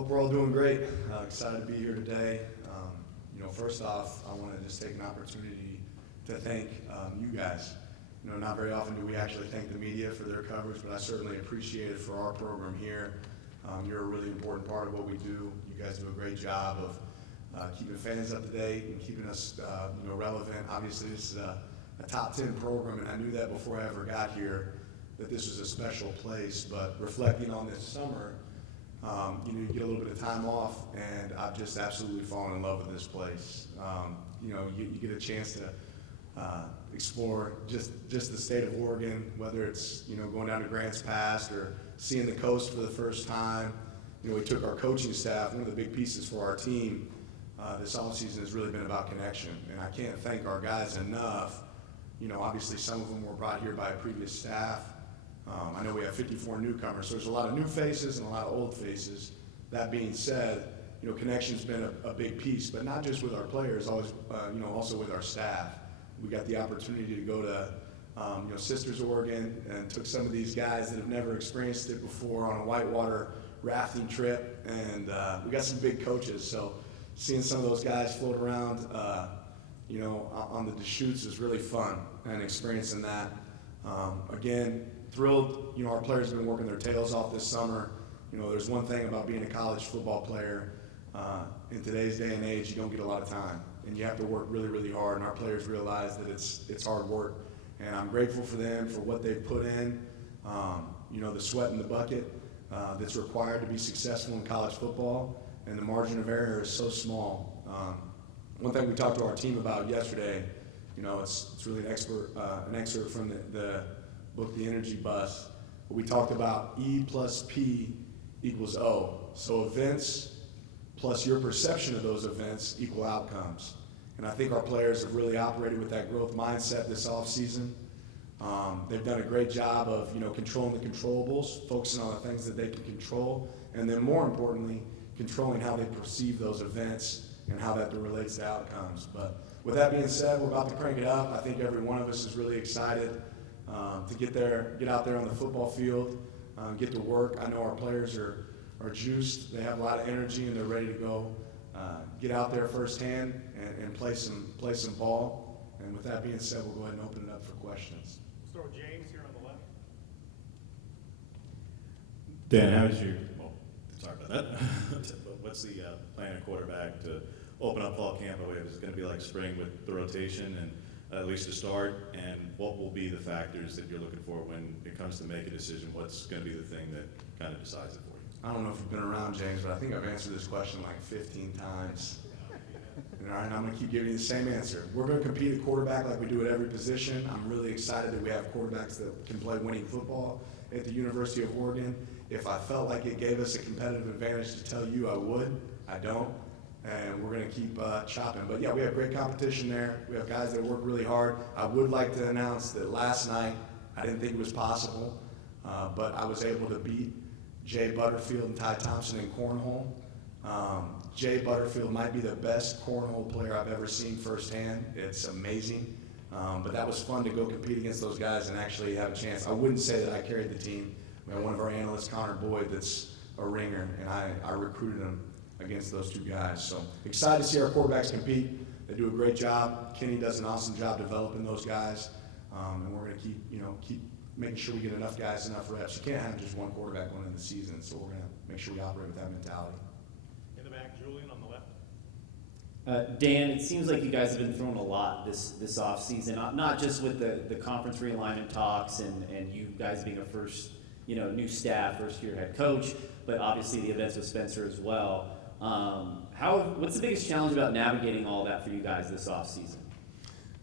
Hope we're all doing great. Excited to be here today. First off, I want to just take an opportunity to thank you guys. Not very often do we actually thank the media for their coverage, but I certainly appreciate it for our program here. You're a really important part of what we do. You guys do a great job of keeping fans up to date and keeping us relevant. Obviously, this is a top 10 program, and I knew that before I ever got here, that this was a special place. But reflecting on this summer, you get a little bit of time off, and I've just absolutely fallen in love with this place. You get a chance to explore just the state of Oregon, whether it's going down to Grants Pass or seeing the coast for the first time. We took our coaching staff. One of the big pieces for our team this offseason has really been about connection, and I can't thank our guys enough. Obviously some of them were brought here by a previous staff. I know we have 54 newcomers, so there's a lot of new faces and a lot of old faces. That being said, connection's been a big piece, but not just with our players, always, also with our staff. We got the opportunity to go to, Sisters, Oregon, and took some of these guys that have never experienced it before on a whitewater rafting trip, and we got some big coaches. So seeing some of those guys float around, on the Deschutes is really fun, and experiencing that. Again, thrilled. Our players have been working their tails off this summer. There's one thing about being a college football player. In today's day and age, you don't get a lot of time, and you have to work really, really hard. And our players realize that it's hard work, and I'm grateful for them for what they've put in. The sweat in the bucket that's required to be successful in college football, and the margin of error is so small. One thing we talked to our team about yesterday, it's really an excerpt from the book, The Energy Bus. But we talked about E plus P equals O. So events plus your perception of those events equal outcomes. And I think our players have really operated with that growth mindset this offseason. They've done a great job of, controlling the controllables, focusing on the things that they can control, and then more importantly, controlling how they perceive those events and how that relates to outcomes. But with that being said, we're about to crank it up. I think every one of us is really excited to get out there on the football field, get to work. I know our players are juiced. They have a lot of energy, and they're ready to go get out there firsthand and play some ball. And with that being said, we'll go ahead and open it up for questions. Let's start with James here on the left. Dan, sorry about that. What's the plan at quarterback to open up fall camp? Is it going to be like spring with the rotation and at least to start? And what will be the factors that you're looking for when it comes to make a decision? What's going to be the thing that kind of decides it for you? I don't know if you've been around, James, but I think I've answered this question like 15 times. All right, I'm going to keep giving you the same answer. We're going to compete at quarterback like we do at every position. I'm really excited that we have quarterbacks that can play winning football at the University of Oregon. If I felt like it gave us a competitive advantage to tell you, I would. I don't. And we're going to keep chopping. But yeah, we have great competition there. We have guys that work really hard. I would like to announce that last night, I didn't think it was possible, but I was able to beat Jay Butterfield and Ty Thompson in cornhole. Jay Butterfield might be the best cornhole player I've ever seen firsthand. It's amazing. But that was fun to go compete against those guys and actually have a chance. I wouldn't say that I carried the team. We had one of our analysts, Connor Boyd, that's a ringer, and I recruited him against those two guys. So excited to see our quarterbacks compete. They do a great job. Kenny does an awesome job developing those guys. And we're going to keep making sure we get enough guys, enough reps. You can't have just one quarterback going into the season, so we're going to make sure we operate with that mentality. In the back, Julian on the left. Dan, it seems like you guys have been thrown a lot this offseason, not just with the conference realignment talks and you guys being a first, new staff, first-year head coach, but obviously the events with Spencer as well. What's the biggest challenge about navigating all that for you guys this offseason?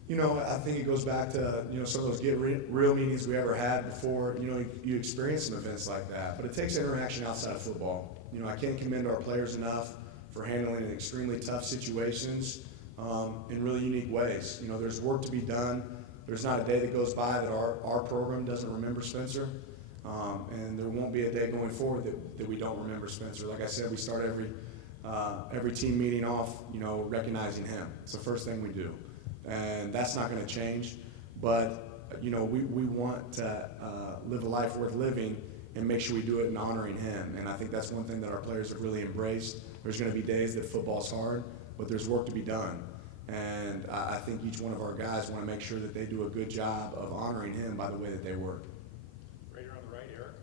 I think it goes back to, some of those get real meetings we ever had before, you experience some events like that. But it takes interaction outside of football. I can't commend our players enough for handling extremely tough situations in really unique ways. There's work to be done. There's not a day that goes by that our program doesn't remember Spencer. And there won't be a day going forward that we don't remember Spencer. Like I said, we start every team meeting off, recognizing him. It's the first thing we do. And that's not going to change. But, we want to live a life worth living and make sure we do it in honoring him. And I think that's one thing that our players have really embraced. There's going to be days that football's hard, but there's work to be done. And I think each one of our guys want to make sure that they do a good job of honoring him by the way that they work. Right here on the right, Eric.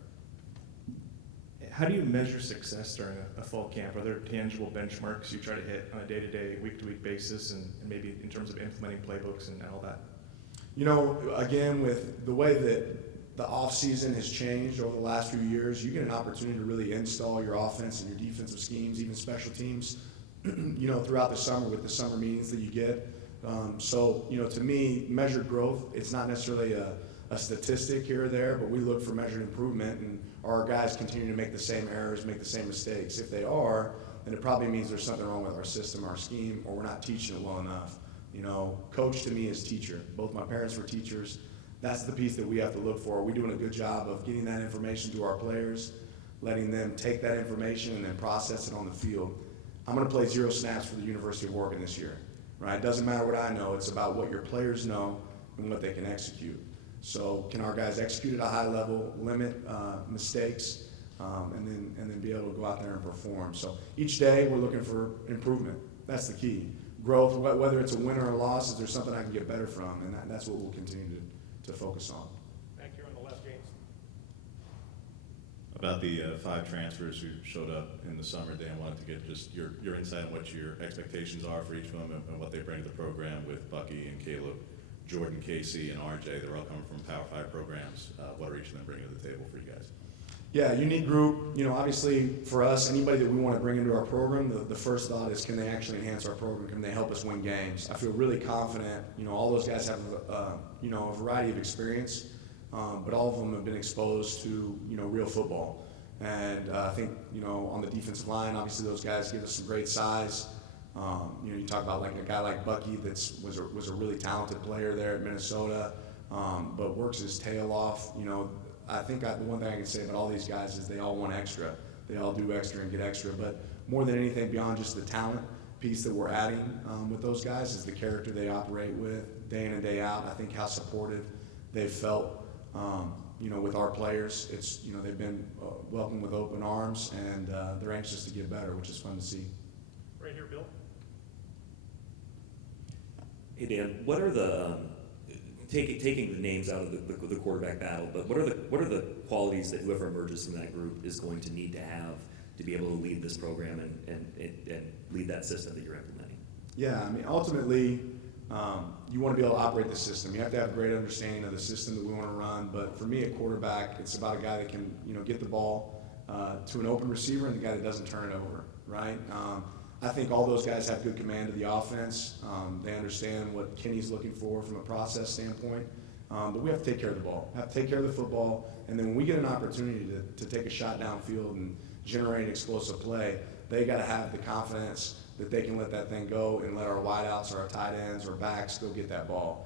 How do you measure success during a fall camp? Are there tangible benchmarks you try to hit on a day-to-day, week-to-week basis, and maybe in terms of implementing playbooks and all that? You know, again, with the way that the off-season has changed over the last few years, you get an opportunity to really install your offense and your defensive schemes, even special teams, you know, throughout the summer with the summer meetings that you get. So, you know, to me, measured growth, it's not necessarily a statistic here or there, but we look for measured improvement, and are our guys continue to make the same errors, make the same mistakes? If they are, then it probably means there's something wrong with our system, our scheme, or we're not teaching it well enough. You know, coach to me is teacher. Both my parents were teachers. That's the piece that we have to look for. Are we doing a good job of getting that information to our players, letting them take that information and then process it on the field? I'm going to play 0 snaps for the University of Oregon this year, right? It doesn't matter what I know. It's about what your players know and what they can execute. So can our guys execute at a high level, limit mistakes, and then be able to go out there and perform? So each day we're looking for improvement. That's the key. Growth, whether it's a win or a loss, is there something I can get better from? And that's what we'll continue to focus on. Back here on the left, James. About the 5 transfers who showed up in the summer, Dan, wanted to get just your insight on what your expectations are for each of them and what they bring to the program with Bucky and Caleb, Jordan, Casey, and RJ. They're all coming from Power 5 programs. What are each of them bringing to the table for you guys? Yeah, unique group. You know, obviously for us, anybody that we want to bring into our program, the first thought is, can they actually enhance our program? Can they help us win games? I feel really confident. You know, all those guys have, you know, a variety of experience, but all of them have been exposed to, you know, real football. And I think, you know, on the defensive line, obviously those guys give us some great size. You know, you talk about like a guy like Bucky that was a really talented player there at Minnesota, but works his tail off. You know, I think the one thing I can say about all these guys is they all want extra. They all do extra and get extra. But more than anything, beyond just the talent piece that we're adding with those guys, is the character they operate with day in and day out. I think how supportive they've felt, you know, with our players. It's, you know, they've been welcomed with open arms, and they're anxious to get better, which is fun to see. Right here, Bill. Hey Dan, what are the taking the names out of the quarterback battle? But what are the qualities that whoever emerges from that group is going to need to have to be able to lead this program and lead that system that you're implementing? Yeah, I mean, ultimately, you want to be able to operate the system. You have to have a great understanding of the system that we want to run. But for me, a quarterback, it's about a guy that can, you know, get the ball to an open receiver and the guy that doesn't turn it over, right? I think all those guys have good command of the offense. They understand what Kenny's looking for from a process standpoint. But we have to take care of the ball, have to take care of the football, and then when we get an opportunity to take a shot downfield and generate an explosive play, they got to have the confidence that they can let that thing go and let our wideouts or our tight ends or backs go get that ball.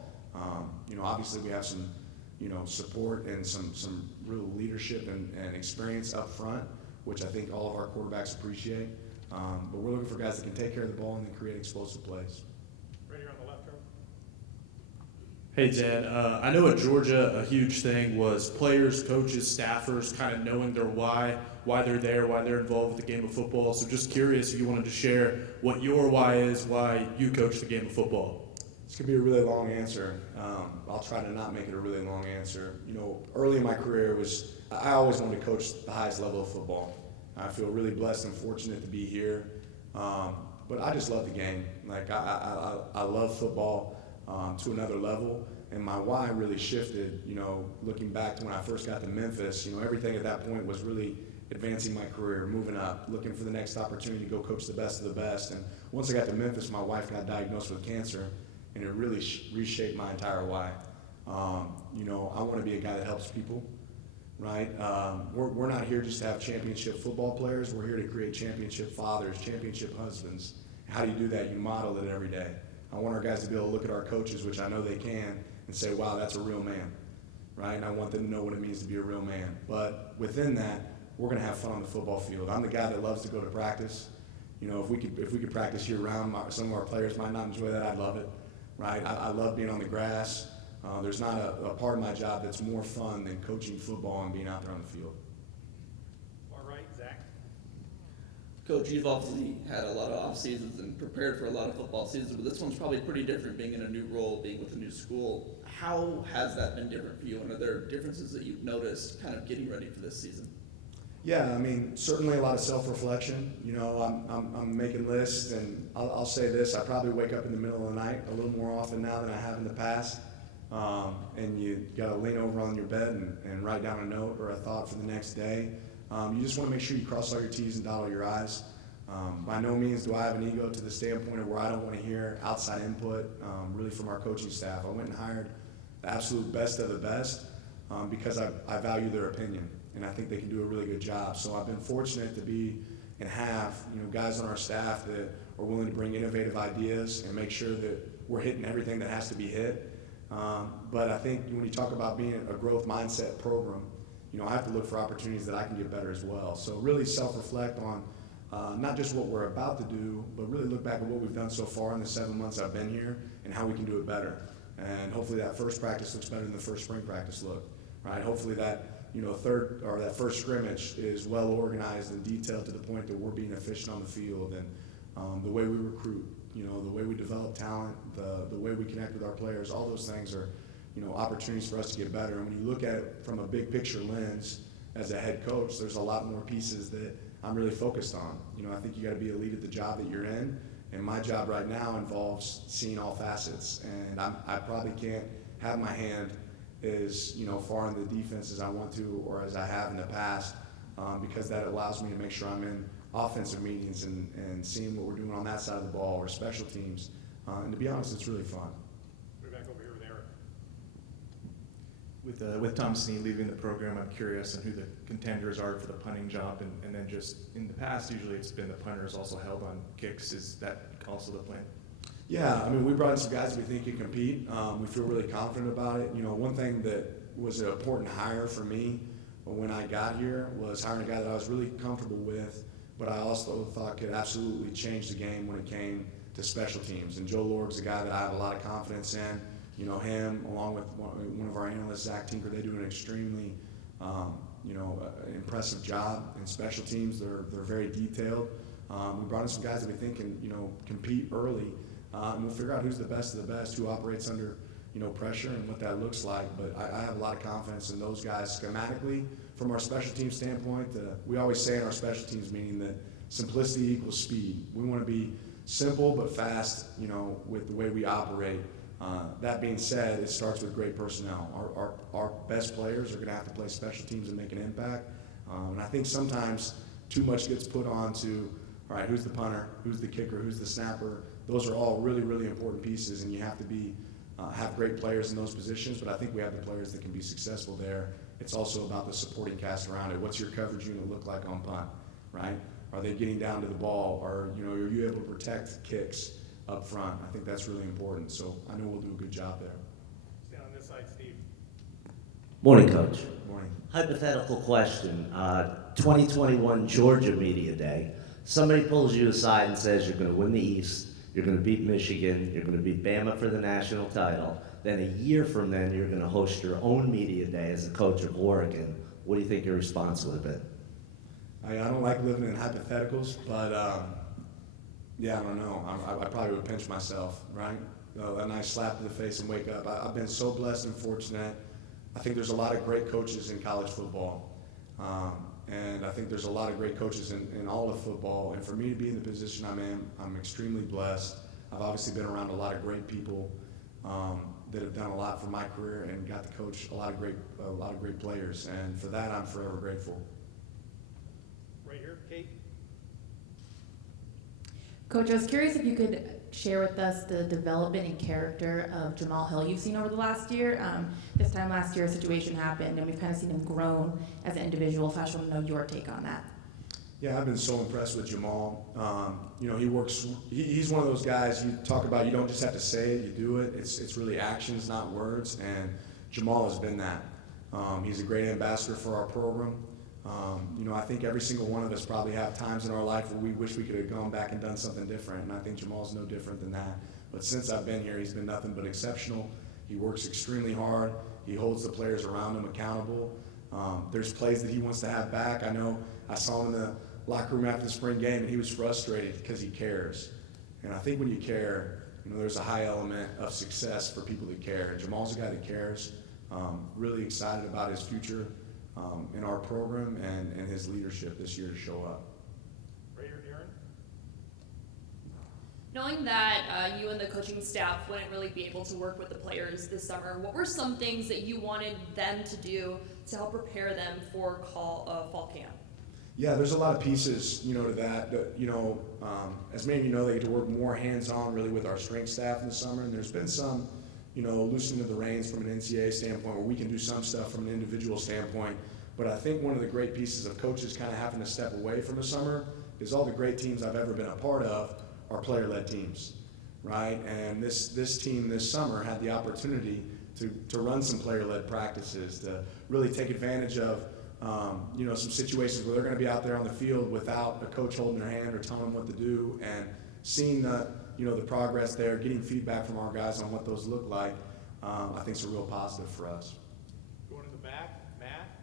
You know, obviously we have some, you know, support and some real leadership and experience up front, which I think all of our quarterbacks appreciate. But we're looking for guys that can take care of the ball and then create explosive plays. Right here on the left, Trevor. Hey, Dan, I know at Georgia a huge thing was players, coaches, staffers kind of knowing their why they're there, why they're involved with the game of football. So just curious if you wanted to share what your why is, why you coach the game of football. This could be a really long answer. I'll try to not make it a really long answer. You know, early in my career I always wanted to coach the highest level of football. I feel really blessed and fortunate to be here. But I just love the game. Like, I love football to another level. And my why really shifted, you know, looking back to when I first got to Memphis. You know, everything at that point was really advancing my career, moving up, looking for the next opportunity to go coach the best of the best. And once I got to Memphis, my wife got diagnosed with cancer, and it really reshaped my entire why. You know, I want to be a guy that helps people. Right? We're not here just to have championship football players. We're here to create championship fathers, championship husbands. How do you do that? You model it every day. I want our guys to be able to look at our coaches, which I know they can, and say, wow, that's a real man. Right? And I want them to know what it means to be a real man. But within that, we're going to have fun on the football field. I'm the guy that loves to go to practice. You know, if we could practice year-round, some of our players might not enjoy that. I'd love it. Right? I love being on the grass. There's not a part of my job that's more fun than coaching football and being out there on the field. Coach, you've obviously had a lot of off seasons and prepared for a lot of football seasons, but this one's probably pretty different, being in a new role, being with a new school. How has that been different for you, and are there differences that you've noticed kind of getting ready for this season? Yeah, I mean, certainly a lot of self-reflection. You know, I'm making lists, and I'll say this: I probably wake up in the middle of the night a little more often now than I have in the past. And you got to lean over on your bed and write down a note or a thought for the next day. You just want to make sure you cross all your T's and dot all your I's. By no means do I have an ego to the standpoint of where I don't want to hear outside input, really from our coaching staff. I went and hired the absolute best of the best because I value their opinion, and I think they can do a really good job. So I've been fortunate to be and have guys on our staff that are willing to bring innovative ideas and make sure that we're hitting everything that has to be hit. But I think when you talk about being a growth mindset program, I have to look for opportunities that I can get better as well. So really self-reflect on not just what we're about to do, but really look back at what we've done so far in the 7 months I've been here and how we can do it better. And hopefully that first practice looks better than the first spring practice looked, right? Hopefully that third or that first scrimmage is well organized and detailed to the point that we're being efficient on the field, and the way we recruit, the way we develop talent, the way we connect with our players, all those things are opportunities for us to get better. And when you look at it from a big picture lens as a head coach, there's a lot more pieces that I'm really focused on. I think you got to be a lead at the job that you're in, and my job right now involves seeing all facets. And I probably can't have my hand as far in the defense as I want to or as I have in the past, because that allows me to make sure I'm in offensive meetings and seeing what we're doing on that side of the ball or special teams. And to be honest, it's really fun. We're back over here with Eric. With Tom Snead leaving the program, I'm curious on who the contenders are for the punting job, and then just in the past, usually it's been the punters also held on kicks. Is that also the plan? Yeah, I mean, we brought in some guys we think can compete. We feel really confident about it. One thing that was an important hire for me when I got here was hiring a guy that I was really comfortable with, but I also thought could absolutely change the game when it came to special teams. And Joe Lorg's a guy that I have a lot of confidence in. Him, along with one of our analysts, Zach Tinker, they do an extremely, impressive job in special teams. They're very detailed. We brought in some guys that we think can, compete early, and we'll figure out who's the best of the best, who operates under, pressure and what that looks like. But I have a lot of confidence in those guys schematically. From our special team standpoint, we always say in our special teams meeting that simplicity equals speed. We want to be simple but fast, with the way we operate. That being said, it starts with great personnel. Our best players are going to have to play special teams and make an impact. And I think sometimes too much gets put on to, all right, who's the punter, who's the kicker, who's the snapper. Those are all really, really important pieces, and you have to have great players in those positions. But I think we have the players that can be successful there. It's also about the supporting cast around it. What's your coverage unit look like on punt, right? Are they getting down to the ball? Or, are you able to protect kicks up front? I think that's really important. So I know we'll do a good job there. Stand on this side, Steve. Morning, Coach. Morning. Hypothetical question. 2021 Georgia Media Day. Somebody pulls you aside and says you're going to win the East, you're going to beat Michigan, you're going to beat Bama for the national title. Then a year from then, you're going to host your own media day as a coach of Oregon. What do you think your response would have been? I don't like living in hypotheticals, but yeah, I don't know. I probably would pinch myself, right? A nice slap to the face and wake up. I've been so blessed and fortunate. I think there's a lot of great coaches in college football. And I think there's a lot of great coaches in all of football. And for me to be in the position I'm in, I'm extremely blessed. I've obviously been around a lot of great people that have done a lot for my career and got to coach a lot of great players. And for that, I'm forever grateful. Right here, Kate. Coach, I was curious if you could share with us the development and character of Jamal Hill you've seen over the last year. This time last year, a situation happened, and we've kind of seen him grown as an individual. So I just want to know your take on that. Yeah, I've been so impressed with Jamal. He's one of those guys you talk about, you don't just have to say it, you do it. It's really actions, not words, and Jamal has been that. He's a great ambassador for our program. I think every single one of us probably have times in our life where we wish we could have gone back and done something different, and I think Jamal's no different than that. But since I've been here, he's been nothing but exceptional. He works extremely hard. He holds the players around him accountable. There's plays that he wants to have back. I know I saw him in the locker room after the spring game, and he was frustrated because he cares. And I think when you care, there's a high element of success for people that care. And Jamal's a guy that cares. Really excited about his future in our program and his leadership this year to show up. Right here, Aaron? Knowing that you and the coaching staff wouldn't really be able to work with the players this summer, what were some things that you wanted them to do to help prepare them for fall camp? Yeah, there's a lot of pieces, to that. As many of you know, they get to work more hands-on really with our strength staff in the summer, and there's been some, loosening of the reins from an NCAA standpoint where we can do some stuff from an individual standpoint. But I think one of the great pieces of coaches kind of having to step away from the summer is all the great teams I've ever been a part of are player-led teams, right? And this team this summer had the opportunity to run some player-led practices, to really take advantage of some situations where they're going to be out there on the field without a coach holding their hand or telling them what to do, and seeing the progress there, getting feedback from our guys on what those look like, I think is a real positive for us. Going to the back, Matt?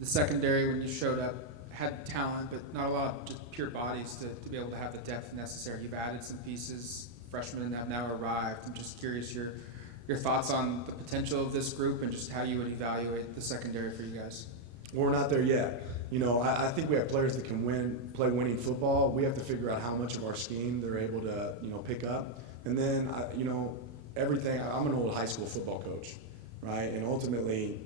The secondary, when you showed up, had talent, but not a lot of just pure bodies to be able to have the depth necessary. You've added some pieces. Freshmen have now arrived. I'm just curious your thoughts on the potential of this group and just how you would evaluate the secondary for you guys. We're not there yet. I think we have players that can play winning football. We have to figure out how much of our scheme they're able to, pick up. And then, everything. I'm an old high school football coach, right? And ultimately,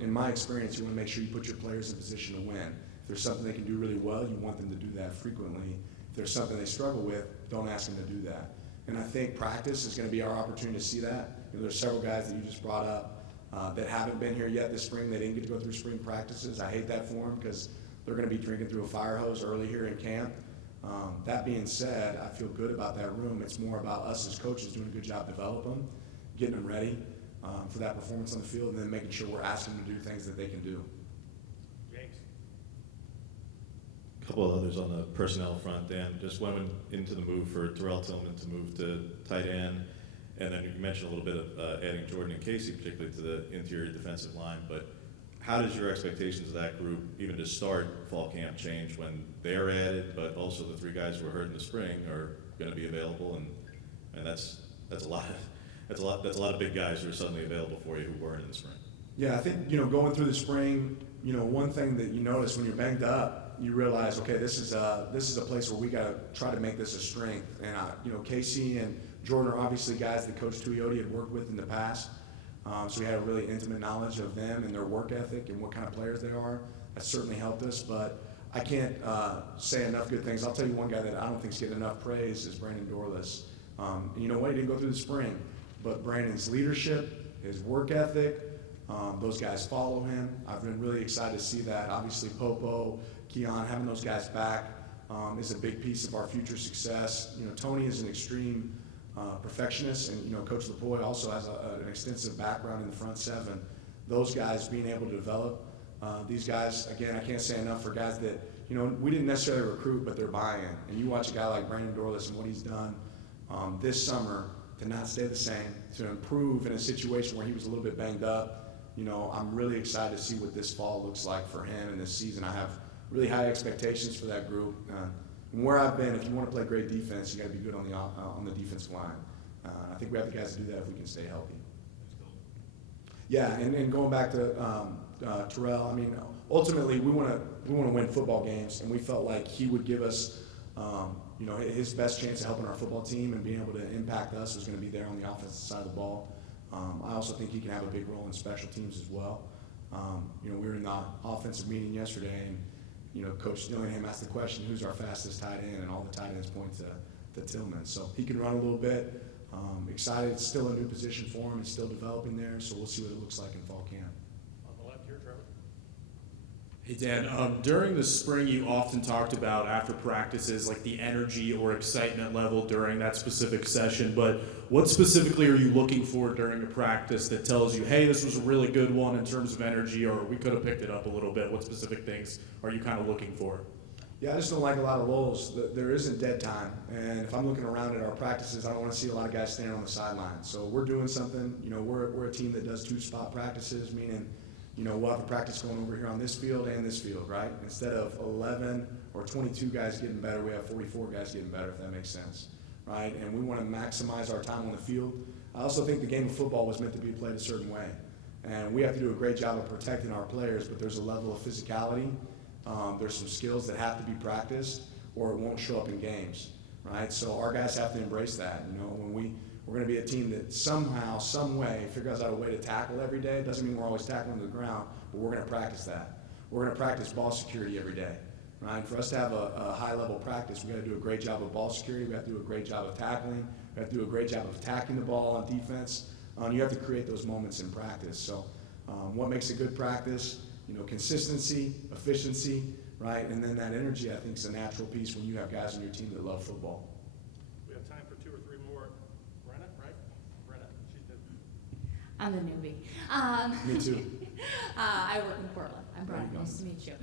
in my experience, you want to make sure you put your players in position to win. If there's something they can do really well, you want them to do that frequently. If there's something they struggle with, don't ask them to do that. And I think practice is going to be our opportunity to see that. There's several guys that you just brought up that haven't been here yet this spring. They didn't get to go through spring practices. I hate that for them because they're going to be drinking through a fire hose early here in camp. That being said, I feel good about that room. It's more about us as coaches doing a good job developing them, getting them ready for that performance on the field, and then making sure we're asking them to do things that they can do. James? A couple of others on the personnel front. Dan, just went into the move for Terrell Tillman to move to tight end, and then you mentioned a little bit of adding Jordan and Casey, particularly to the interior defensive line. But how does your expectations of that group, even to start fall camp, change when they're added, but also the three guys who were hurt in the spring are going to be available, and that's a lot of big guys who are suddenly available for you who weren't in the spring. Yeah, I think going through the spring, one thing that you notice when you're banged up, you realize, okay, this is a place where we got to try to make this a strength. And Casey and Jordan are obviously guys that Coach Tuioti had worked with in the past, so we had a really intimate knowledge of them and their work ethic and what kind of players they are. That certainly helped us, but I can't say enough good things. I'll tell you one guy that I don't think's getting enough praise is Brandon Dorless. You know what? He didn't go through the spring, but Brandon's leadership, his work ethic, those guys follow him. I've been really excited to see that. Obviously, Popo, Keon, having those guys back is a big piece of our future success. Tony is an extreme perfectionist, and Coach LaPoy also has an extensive background in the front seven. Those guys being able to develop these guys, again, I can't say enough for guys that we didn't necessarily recruit, but they're buying. And you watch a guy like Brandon Dorless and what he's done this summer to not stay the same, to improve in a situation where he was a little bit banged up. I'm really excited to see what this fall looks like for him and this season. I have really high expectations for that group. And where I've been, if you want to play great defense, you got to be good on the defensive line. I think we have the guys to do that if we can stay healthy. Yeah, and going back to Terrell, I mean, ultimately we want to win football games, and we felt like he would give us, his best chance of helping our football team and being able to impact us was going to be there on the offensive side of the ball. I also think he can have a big role in special teams as well. We were in the offensive meeting yesterday, and Coach Dillingham asked the question, who's our fastest tight end? And all the tight ends point to Tillman. So he can run a little bit. Excited. It's still a new position for him. It's still developing there, so we'll see what it looks like in fall camp. On the left here, Trevor? Hey Dan, during the spring you often talked about after practices like the energy or excitement level during that specific session, but what specifically are you looking for during a practice that tells you, hey, this was a really good one in terms of energy, or we could have picked it up a little bit? What specific things are you kind of looking for? Yeah, I just don't like a lot of lulls. There isn't dead time, and if I'm looking around at our practices, I don't want to see a lot of guys standing on the sideline. So we're doing something. We're a team that does 2-spot practices, meaning we'll have a practice going over here on this field and this field, right? Instead of 11 or 22 guys getting better, we have 44 guys getting better, if that makes sense, right? And we want to maximize our time on the field. I also think the game of football was meant to be played a certain way. And we have to do a great job of protecting our players, but there's a level of physicality. There's some skills that have to be practiced or it won't show up in games, right? So our guys have to embrace that. When we're going to be a team that somehow, some way, figures out a way to tackle every day. It doesn't mean we're always tackling to the ground, but we're going to practice that. We're going to practice ball security every day, right? For us to have a high-level practice, we got to do a great job of ball security. We have to do a great job of tackling. We have to do a great job of attacking the ball on defense. You have to create those moments in practice. So what makes a good practice? Consistency, efficiency, right? And then that energy, I think, is a natural piece when you have guys on your team that love football. We have time for 2 or 3 more. Brenna, right? Brenna, she's the. I'm the newbie. Me too. I work in Portland. I'm There you Brian. go. Nice to meet you.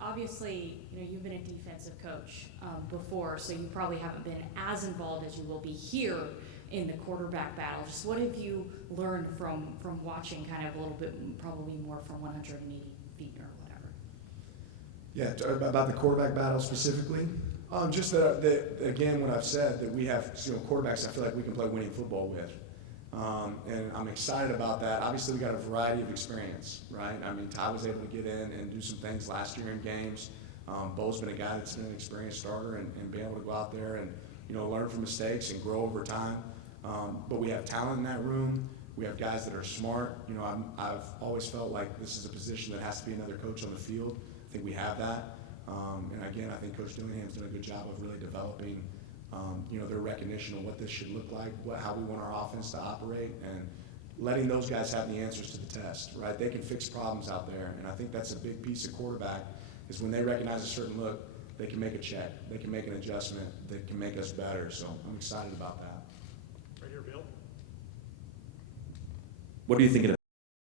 Obviously, you've been a defensive coach before, so you probably haven't been as involved as you will be here in the quarterback battle. Just what have you learned from watching kind of a little bit, probably more from 180 feet or whatever? Yeah, about the quarterback battle specifically. Just that, again, what I've said, that we have quarterbacks I feel like we can play winning football with. And I'm excited about that. Obviously, we got a variety of experience, right? I mean, Ty was able to get in and do some things last year in games. Bo's been a guy that's been an experienced starter and be able to go out there and, learn from mistakes and grow over time. But we have talent in that room. We have guys that are smart. I've always felt like this is a position that has to be another coach on the field. I think we have that. And again, I think Coach Dillingham's done a good job of really developing their recognition of what this should look like, how we want our offense to operate, and letting those guys have the answers to the test, right? They can fix problems out there, and I think that's a big piece of quarterback, is when they recognize a certain look, they can make a check, they can make an adjustment that can make us better, so I'm excited about that. Right here, Bill. What are you thinking